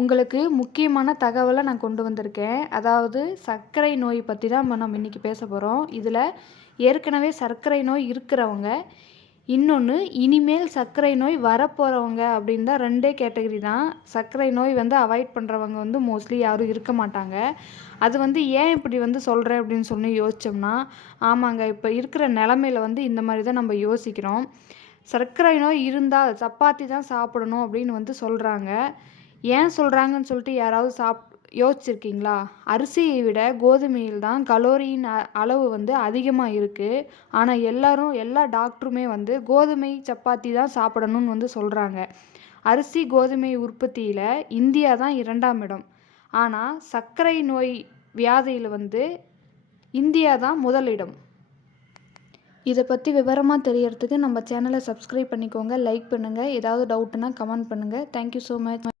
உங்களுக்கு முக்கியமான தகவலை நான் கொண்டு வந்திருக்கேன். அதாவது சர்க்கரை நோய் பற்றி தான் நம்ம இன்றைக்கி பேச போகிறோம். இதில் ஏற்கனவே சர்க்கரை நோய் இருக்கிறவங்க, இன்னொன்று இனிமேல் சர்க்கரை நோய் வரப்போகிறவங்க அப்படின்னு தான் 2 கேட்டகரி தான். சர்க்கரை நோய் அவாய்ட் பண்ணுறவங்க மோஸ்ட்லி யாரும் இருக்க மாட்டாங்க. அது ஏன் இப்படி சொல்கிறேன் அப்படின்னு சொல்லி யோசித்தோம்னா, ஆமாங்க, இப்போ இருக்கிற நிலமையில இந்த மாதிரி தான் நம்ம யோசிக்கிறோம். சர்க்கரை நோய் இருந்தால் சப்பாத்தி தான் சாப்பிடணும் அப்படின்னு சொல்கிறாங்க. ஏன் சொல்கிறாங்கன்னு சொல்லிட்டு யாராவது யோசிச்சிருக்கீங்களா? அரிசியை விட கோதுமையில் தான் கலோரியின் அளவு அதிகமாக இருக்குது. ஆனால் எல்லா டாக்டருமே கோதுமை சப்பாத்தி தான் சாப்பிடணும்னு சொல்கிறாங்க. அரிசி கோதுமை உற்பத்தியில் இந்தியா தான் 2ஆம் இடம். ஆனால் சர்க்கரை நோய் வியாதியில் இந்தியா தான் முதலிடம். இதை பற்றி விவரமாக தெரியறதுக்கு நம்ம சேனலை சப்ஸ்கிரைப் பண்ணிக்கோங்க, லைக் பண்ணுங்கள். ஏதாவது டவுட்னா கமெண்ட் பண்ணுங்கள். Thank you so much.